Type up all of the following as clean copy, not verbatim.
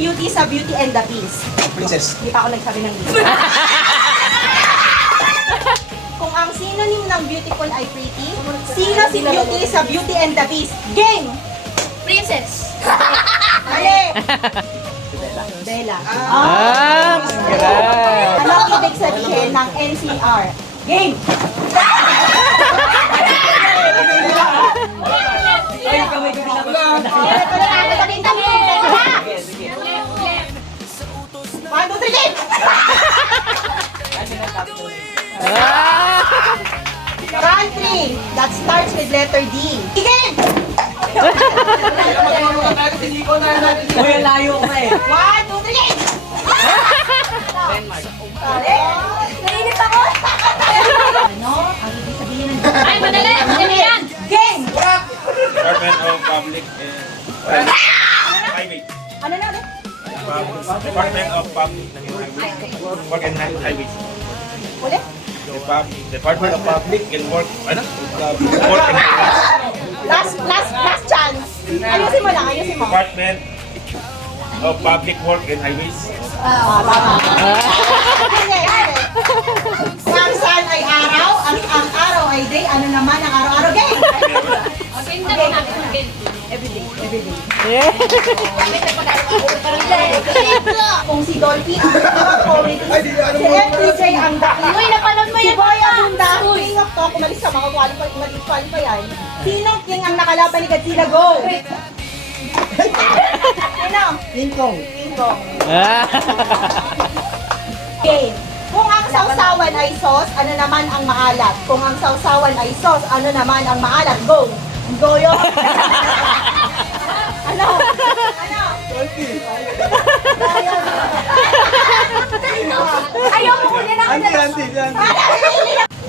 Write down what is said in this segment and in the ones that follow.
beauty sa Beauty and the Beast? Princess. Hindi pa ako nagsabi ng beauty. Kung ang synonym ng beautiful ay pretty, sino si Beauty sa Beauty and the Beast? Game! Princess. Mali! Bella. Ano ang ibig sabihin ng NCR? Game! One, two, three, game! Country that starts with letter D. Game! Uy, layo ka eh. One, two, three, game! Nainip ako. Ano ang ibig sabihin ng Ay, madali. Madali yan. Game! Department of Public and Highway. Ano na ulit? Department of Public and Work and Highways. Ulit? Department of Public and Work, ano? Work and Highways. Last chance. Ayusin mo lang, ayusin mo. Department of Public Work and Highways. Tama. Sige, sige. Ang sun ay araw, ang araw ay day, ano naman ang araw-araw? Game! Pinta mo natin ng game. Everyday, everyday. Kung si Dolphy ang comedy, si FPJ ang daki. Uy, napanood mo Si yan. Boy ang bunda, king of talk, umalis sa mga qualify yan. Sinong king ang nakalaban ni Godzilla? Go! Sino? King Kong. King Kong. Game. Kung ang sausawan ay sauce, ano naman ang maalat? Kung ang sausawan ay sauce, ano naman ang maalat? Go! Go yun! Ano? Ano? Ayaw mo kunin ang Auntie.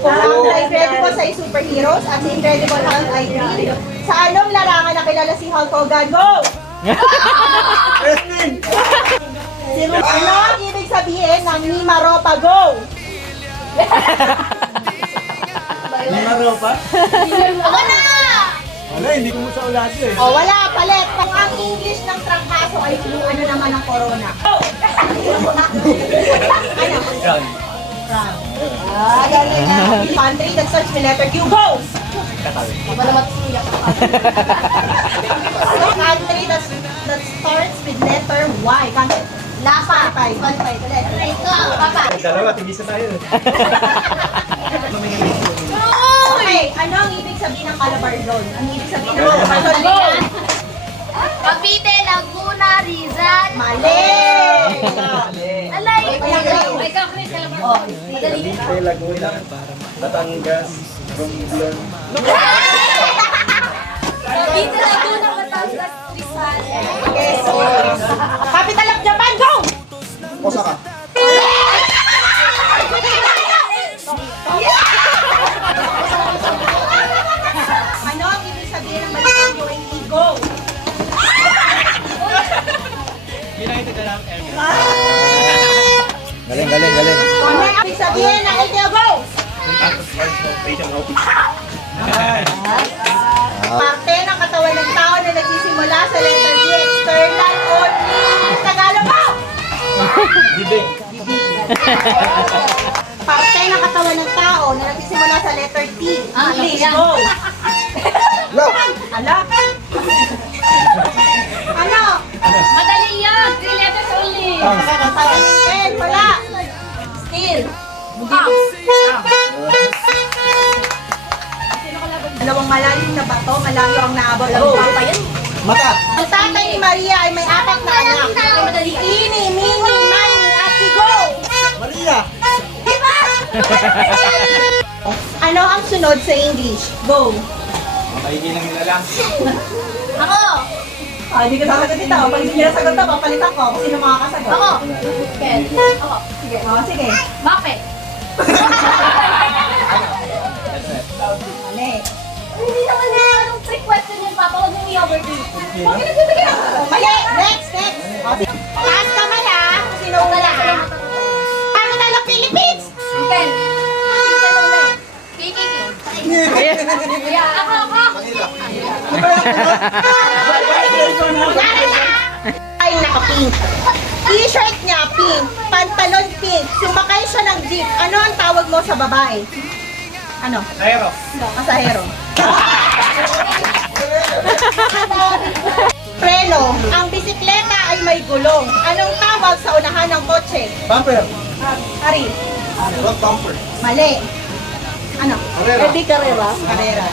Kung ang Incredibles ay superheroes at si Incredible Hulk ay green, sa anong larangan nakilala si Hulk Hogan? Go! Wrestling. Ano ang ibig sabihin ng Nima Ropa? Go! Lima ropa? Ako na! Wala, hindi ko mo sa ulat eh. O wala, palit. Kung ang English ng trangkaso ay flu, ano naman ang corona? Go! Ano? Yan. Galing na. Country that starts with letter Q. Go! Country that starts with letter Y. Country. Lapa. Qualified. Ito, papa. Dalawa, tigisa tayo. Okay, ano ang ibig sabihin ng Calabar Zone? Ang ibig sabihin ng Calabar Zone? Go! Cavite, Laguna, Rizal. Mali! Alay. Mali. Ikaw, Chris, alam mo. Madali. Tay, Laguna, Batangas, Romblon. Cavite, Laguna, Batangas, Rizal. Okay, so, capital of Japan, go! Osaka. Ano ang ibig sabihin ng balitang UAE? Go! Galing. Ano ang ibig sabihin ng LTO? Go! Transportation Office. Parte ng katawan ng tao na nagsisimula sa letter D, external only. Tagalog mo! Bibig. Parte ng katawan ng tao na nagsisimula sa letter T, English. yan. Go! Lock. Ala? Ano? Madali yan. 3 letters only. N, wala. Still. Dalawang malalim na bato, malayo ang naabot. Go! Mata. Ang tatay ni Maria ay may 4 na anak. Madali. Ini, Mini, Mini, at si Go! Maria. Diba? Ano ang sunod sa English? Go! Makikilang nila lang. Ako. Hindi ka sasagot dito. Pag hindi nila sagot to, papalitan ko. Kung sino makakasagot. Ako. Ken. Ako. Sige, sige. Bakit? Mali. Hindi naman na anong trick question yun, Papa. Huwag niyong i-overthink. Okay, sige. Mali! Next! Taas kamay ha! Kung sino wala ha? Capital of Philippines! Ken. Ken ulit. Kiki. Ako. Wala na! Ay, nako. pink. T-shirt niya, pink. Pantalon, pink. Sumakay siya ng jeep. Ano ang tawag mo sa babae? Ano? Zero. Pasahero. Preno. Ang bisikleta ay may gulong. Anong tawag sa unahan ng kotse? Bumper. Ari. Rock bumper. Mali. Ano? Carrera. Carrera.